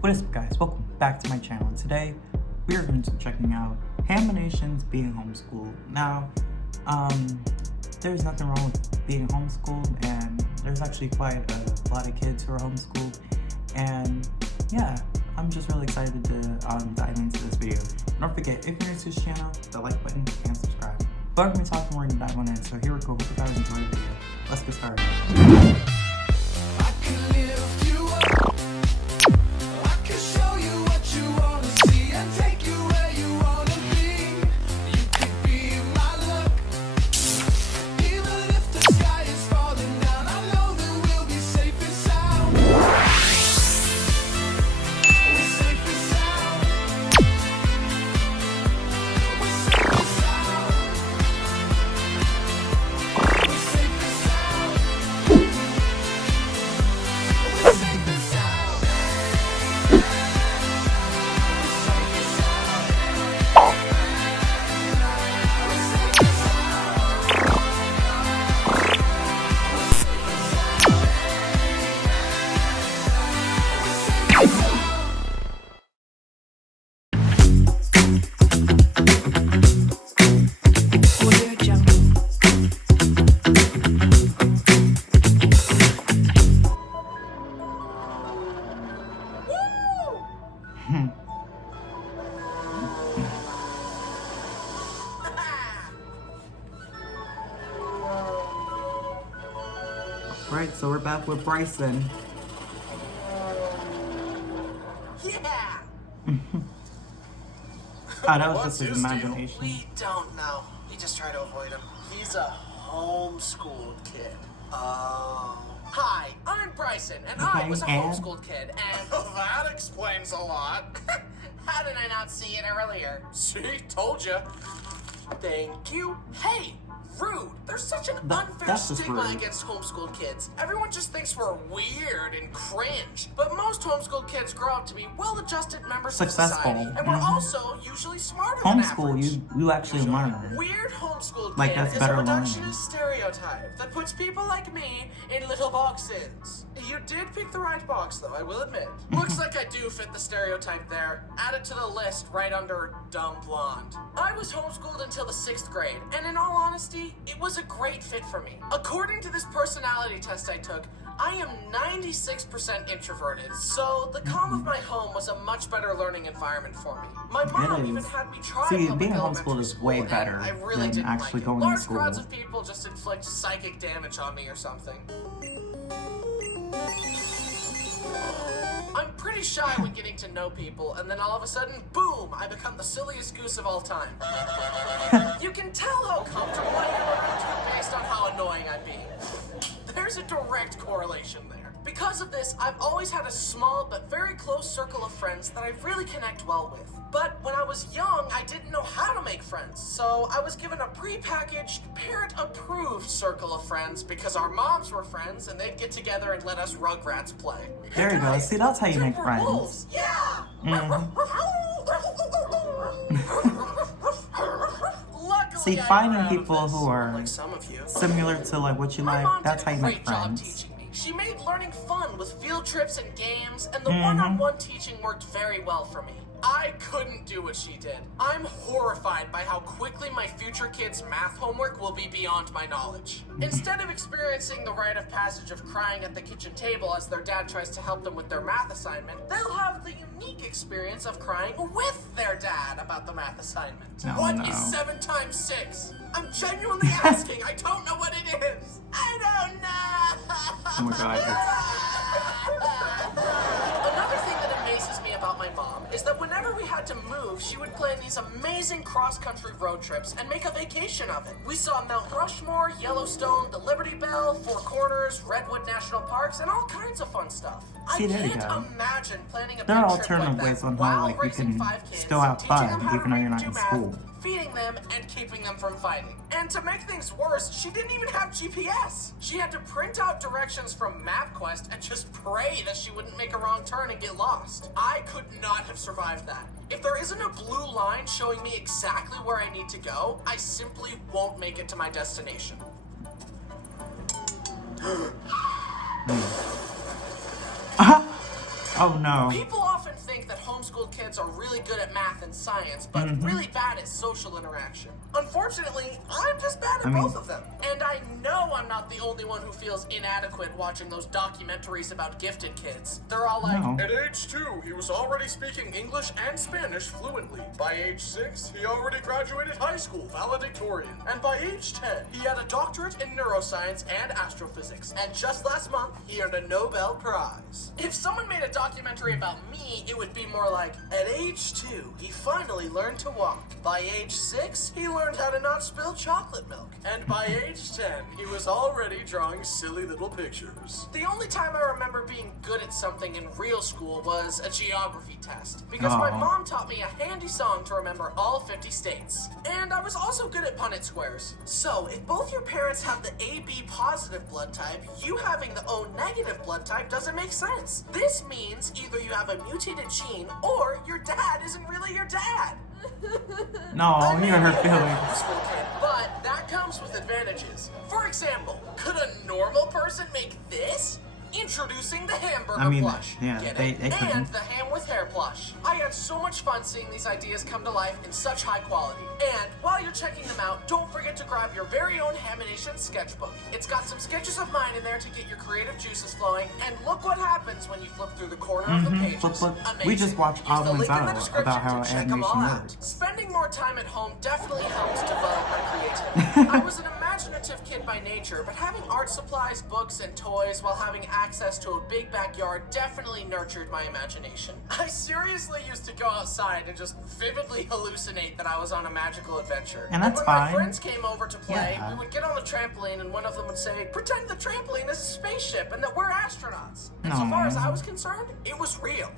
What is up, guys? Welcome back to my channel. And today we are going to be checking out Haminations being homeschooled. Now, there's nothing wrong with being homeschooled, and there's actually quite a lot of kids who are homeschooled. And yeah, I'm just really excited to dive into this video. Don't forget, if you're new to this channel, the like button and subscribe. But I'm going to be talking, we're going to dive on in. So here we go. Hope you guys enjoy the video. Let's get started. Right, so we're back with Bryson. Yeah! That was just his imagination. We don't know. He just tried to avoid him. He's a homeschooled kid. Oh. Hi, I'm Bryson, and I was a homeschooled kid, and... That explains a lot. How did I not see it earlier? See, told you. Thank you. Hey! Rude. There's such an unfair that's just stigma rude. against homeschooled kids. Everyone just thinks we're weird and cringe. But most homeschooled kids grow up to be well-adjusted members Successful. of society, and we're also usually smarter than Homeschool, average. you actually learn. Weird homeschooled Like, kid that's is better a learning. reductionist stereotype that puts people like me in little boxes. You did pick the right box, though, I will admit. Looks like I do fit the stereotype there. Add it to the list right under dumb blonde. I was homeschooled until the 6th grade, and in all honesty, it was a great fit for me. According to this personality test I took, I am 96% introverted, so the calm of my home was a much better learning environment for me. My mom even had me try public being elementary homeschooled is school, way and better I really than didn't actually like it. going to Large school. crowds of people just inflict psychic damage on me or something. I'm pretty shy when getting to know people, and then all of a sudden, boom, I become the silliest goose of all time. You can tell how comfortable I am around you based on how annoying I'm being. There's a direct correlation there. Because of this, I've always had a small but very close circle of friends that I really connect well with. But when I was young, I didn't know how to make friends, so I was given a pre-packaged, parent-approved circle of friends because our moms were friends and they'd get together and let us Rugrats play. There you go. See, that's how you make Super friends. wolves. Yeah! Luckily, See, I'm finding proud of people this, who are like some of you. similar to like what you My like, mom that's did how a you great make job friends. teaching me. She made learning fun with field trips and games, and the one-on-one teaching worked very well for me. I couldn't do what she did. I'm horrified by how quickly my future kids' math homework will be beyond my knowledge. Instead of experiencing the rite of passage of crying at the kitchen table as their dad tries to help them with their math assignment, they'll have the unique experience of crying with their dad about the math assignment. Oh, What no. is 7 times 6? I'm genuinely asking. I don't know what it is. I don't know. Oh my god, Another thing that amazes me about my mom is that whenever we had to move, she would plan these amazing cross-country road trips and make a vacation of it. We saw Mount Rushmore, Yellowstone, the Liberty Bell, Four Corners, Redwood National Parks, and all kinds of fun stuff. See, I there you can't go. imagine planning a There are big trip alternative like ways that on how, while like, you raising can 5 kids, still have teaching fun them how even to though read you're and not do in math, school. feeding them, and keeping them from fighting. And to make things worse, she didn't even have GPS. She had to print out directions from MapQuest and just pray that she wouldn't make a wrong turn and get lost. I could not have survived that. If there isn't a blue line showing me exactly where I need to go, I simply won't make it to my destination. Oh no. People often think that homeschooled kids are really good at math and science, but really bad at social interaction. Unfortunately, I'm just bad at both of them. And I know I'm not the only one who feels inadequate watching those documentaries about gifted kids. They're all like, At age 2, he was already speaking English and Spanish fluently. By age 6, he already graduated high school valedictorian. And by age 10, he had a doctorate in neuroscience and astrophysics. And just last month, he earned a Nobel Prize. If someone made a documentary about me, it would be more like, at age 2, he finally learned to walk. By age 6, he learned how to not spill chocolate milk. And by age 10, he was already drawing silly little pictures. The only time I remember being good at something in real school was a geography test, because my mom taught me a handy song to remember all 50 states. And I was also good at Punnett squares. So, if both your parents have the AB positive blood type, you having the O negative blood type doesn't make sense. This means either you have a mutated gene or your dad isn't really your dad. No, you hurt her feelings. School kid, but that comes with advantages. For example, could a normal person make this? Introducing the hamburger plush. Yeah, Get they it? couldn't. And the ham with hair plush. I had so much fun seeing these ideas come to life in such high quality. And while you're checking them out, don't forget to grab your very own Haminations sketchbook. It's got some sketches of mine in there to get your creative juices flowing. And look what happens when you flip through the corner of the pages. Flip. Amazing. We just watched Use the Oddly link in the Out description about how to check them all animation out. works. Spending more time at home definitely helps develop my creativity. I was an imaginative kid by nature, but having art supplies, books, and toys while having access to a big backyard definitely nurtured my imagination. I seriously used to go outside and just vividly hallucinate that I was on a magical adventure. And that's when fine. my friends came over to play, Yeah. we would get on the trampoline and one of them would say, pretend the trampoline is a spaceship and that we're astronauts. And so far as I was concerned, it was real.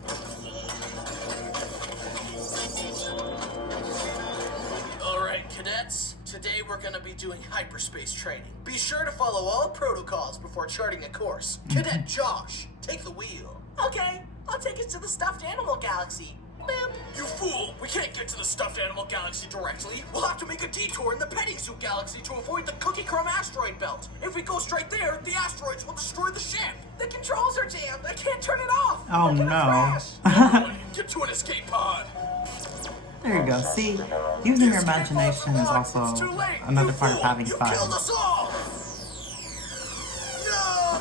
Alright, cadets. Today we're gonna be doing hyperspace training. Be sure to follow all protocols before charting a course. Cadet Josh, take the wheel. Okay, I'll take us to the stuffed animal galaxy. Bam. You fool! We can't get to the stuffed animal galaxy directly. We'll have to make a detour in the petting zoo galaxy to avoid the cookie crumb asteroid belt. If we go straight there, the asteroids will destroy the ship. The controls are jammed. I can't turn it off. Oh, We're gonna no. crash. Everyone, get to an escape pod. There you go. See, using your imagination is also It's too late. another You part of fool. having You fun. killed us all. No.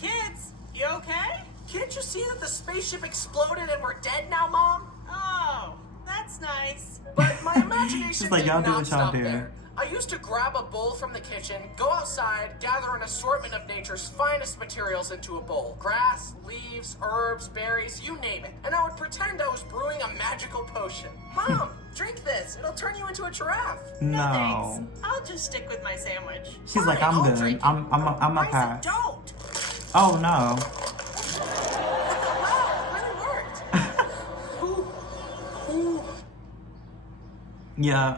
Kids, you okay? Can't you see that the spaceship exploded and we're dead now, Mom? Oh, that's nice. But my imagination She's like, did y'all do not what y'all stop do. there. I used to grab a bowl from the kitchen, go outside, gather an assortment of nature's finest materials into a bowl. Grass, leaves, herbs, berries, you name it. And I would pretend I was brewing a magical potion. Mom, drink this. It'll turn you into a giraffe. No. Thanks. I'll just stick with my sandwich. She's like, Fine, I'm I'll good. drink it. I'm a I said pass. don't. Oh no. Wow, it really worked. Ooh. Yeah.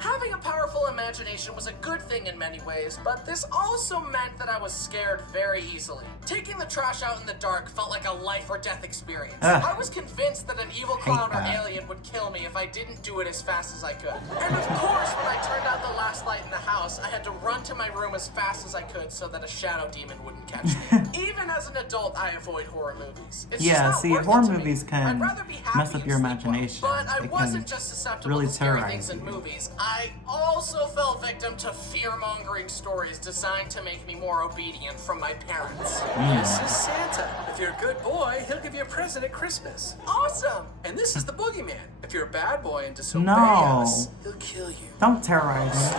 Having a powerful imagination was a good thing in many ways, but this also meant that I was scared very easily. Taking the trash out in the dark felt like a life or death experience. Ugh. I was convinced that an evil clown or that. alien would kill me if I didn't do it as fast as I could. And of course, when I turned out the last light in the house, I had to run to my room as fast as I could so that a shadow demon wouldn't catch me. Even as an adult, I avoid horror movies. It's Yeah, just not see, worth it horror to me. movies can I'd rather be happy mess up and your sleep well. imagination. But I They wasn't can just susceptible really to scary terrorize things in you. movies. I also fell victim to fear-mongering stories designed to make me more obedient from my parents. This is Santa. If you're a good boy, he'll give you a present at Christmas. Awesome! And this is the boogeyman. If you're a bad boy and disobey No. us, he'll kill you. Don't terrorize me.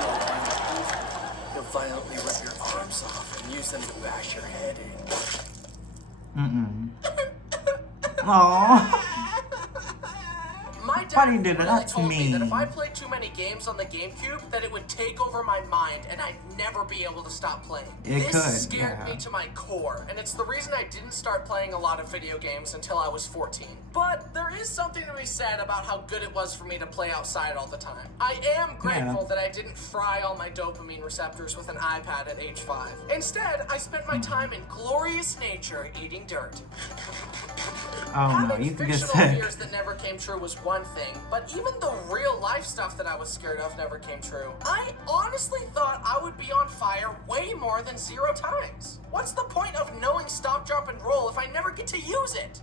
He'll violently rip your arms off and use them to bash your head in. Aww. My My Why dad do you do that? really That's told me that if I mean. played too many games on the GameCube, that it would take over my mind and I'd never be able to stop playing. It This could, scared yeah. me to my core, and it's the reason I didn't start playing a lot of video games until I was 14. But there is something to be said about how good it was for me to play outside all the time. I am grateful that I didn't fry all my dopamine receptors with an iPad at age 5. Instead, I spent my time in glorious nature eating dirt. Oh no, Having you can get fictional sick. fears that never came true was one thing, but even the real life stuff that I was scared of never came true. I honestly thought I would be on fire way more than 0 times. What's the point of knowing stop, drop, and roll if I never get to use it?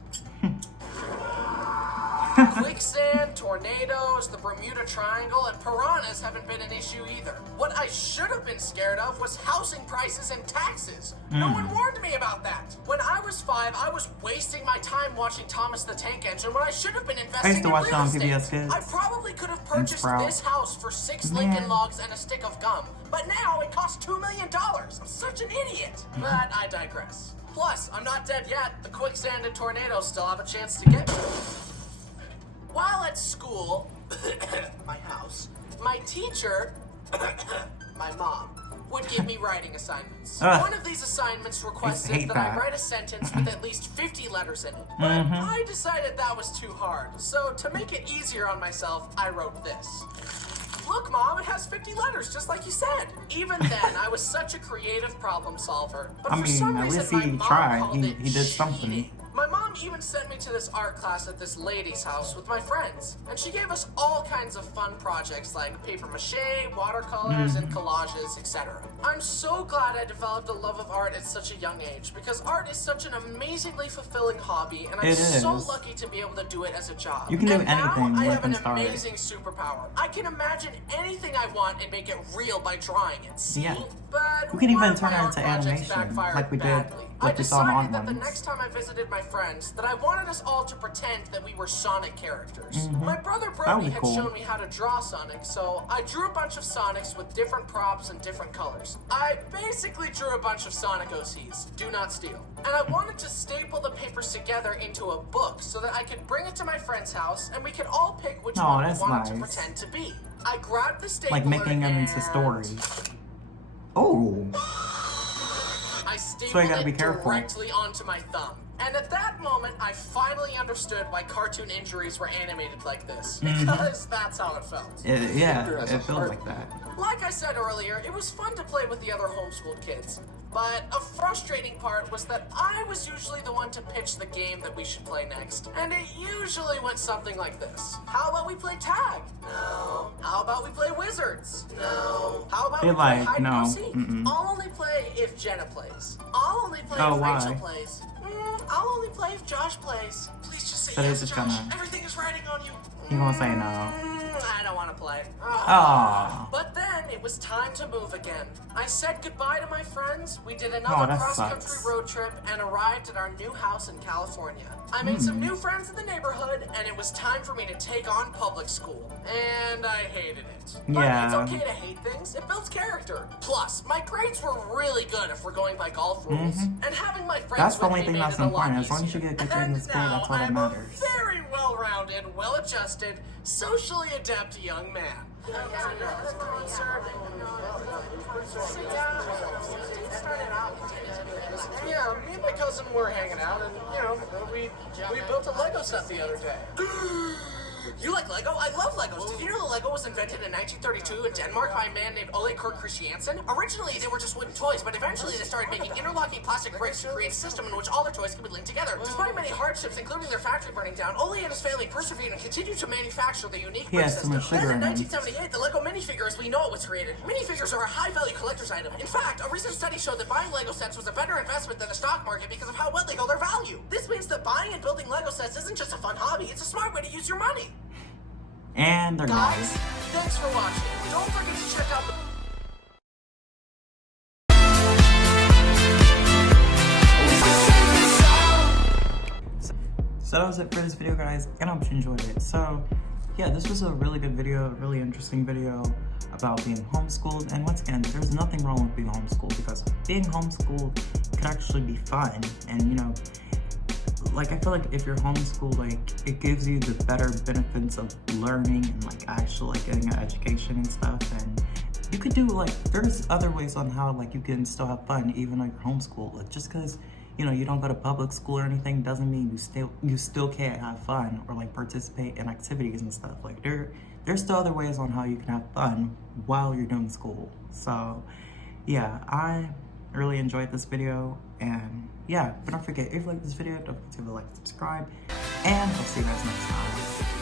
Quicksand, tornadoes, the Bermuda Triangle, and piranhas haven't been an issue either. What I should have been scared of was housing prices and taxes. No one warned me about that. When I was 5, I was wasting my time watching Thomas the Tank Engine when I should have been investing used to in watch real that on estate. PBS Kids I probably could have purchased Sprout. this house for 6 Man. Lincoln Logs and a stick of gum, but now it costs $2 million. I'm such an idiot. But I digress. Plus, I'm not dead yet. The quicksand and tornadoes still have a chance to get me. While at school, my house, my teacher, my mom, would give me writing assignments. One of these assignments requested hate that I that. write a sentence with at least 50 letters in it. But I decided that was too hard. So to make it easier on myself, I wrote this. Look, Mom, it has 50 letters, just like you said. Even then, I was such a creative problem solver. But I for some mean, at reason, least my he mom tried. called He it did something. cheating. My mom even sent me to this art class at this lady's house with my friends. And she gave us all kinds of fun projects like paper mache, watercolors, and collages, etc. I'm so glad I developed a love of art at such a young age because art is such an amazingly fulfilling hobby and I'm It so is. lucky to be able to do it as a job. You can do and now anything I with have an Insta art. amazing superpower. I can imagine anything I want and make it real by drawing it. See? Yeah. But You can even one of turn my it art into projects animation, backfired like we did, badly. like I we saw in decided that the Ones. next time I visited my friends that I wanted us all to pretend that we were Sonic characters. My brother would Brody be had cool. shown me how to draw Sonic, so I drew a bunch of Sonics with different props and different colors. I basically drew a bunch of Sonic OCs. Do not steal. And I wanted to staple the papers together into a book so that I could bring it to my friend's house and we could all pick which Oh, one we that's wanted to nice. pretend to be. I grabbed the stapler Like making them into and stories. Oh. I stapled you gotta it be careful. directly onto my thumb. And at that moment, I finally understood why cartoon injuries were animated like this. Because that's how it felt. Yeah, it feels like that. Like I said earlier, it was fun to play with the other homeschooled kids. But a frustrating part was that I was usually the one to pitch the game that we should play next. And it usually went something like this. How about we play tag? No. How about we play wizards? No. How about They're we play like, hide and no, go seek? mm-mm. I'll only play if Jenna plays. I'll only play Oh, if why? Rachel plays. I'll only play if Josh plays. Please just say So they're yes, just Josh. gonna- Everything is riding on you. You gonna say no? I don't want to play. Aw. But then it was time to move again. I said goodbye to my friends. We did another that cross-country sucks. road trip and arrived at our new house in California. I made some new friends in the neighborhood, and it was time for me to take on public school. And I hated it. But Yeah. it's okay to hate things. It builds character. Plus, my grades were really good if we're going by golf rules. And having my friends That's the with only me thing made that's it a lot important. As long as easier. you get good grades in And school, that's all that now I'm matters. a very well-rounded, well-adjusted, socially adept young man. Yeah, me and my cousin were hanging out, and we built a Lego set the other day. You like Lego? I love Legos. Did you know that Lego was invented in 1932 in Denmark by a man named Ole Kurt Christiansen? Originally, they were just wooden toys, but eventually they started making interlocking plastic bricks to create a system in which all their toys could be linked together. Despite many hardships, including their factory burning down, Ole and his family persevered and continued to manufacture the unique He brick has too system. much sugar Then in in him. 1978, the Lego minifigure as we know it was created. Minifigures are a high-value collector's item. In fact, a recent study showed that buying Lego sets was a better investment than the stock market because of how well they hold their value. This means that buying and building Lego sets isn't just a fun hobby, it's a smart way to use your money. And they're Guys, gone. thanks for watching. Don't forget to check out the... So that was it for this video, guys, and I hope you enjoyed it. So yeah, this was a really good video, a really interesting video about being homeschooled. And once again, there's nothing wrong with being homeschooled because being homeschooled could actually be fun. And like, I feel like if you're homeschooled, like, it gives you the better benefits of learning and like actually like getting an education and stuff. And you could do like, there's other ways on how like you can still have fun even though you're homeschooled. Like, just because, you know, you don't go to public school or anything doesn't mean you still can't have fun or like participate in activities and stuff. Like, there's still other ways on how you can have fun while you're doing school. So yeah, I really enjoyed this video, and yeah, but don't forget, if you like this video, don't forget to leave a like, subscribe, and I'll see you guys next time.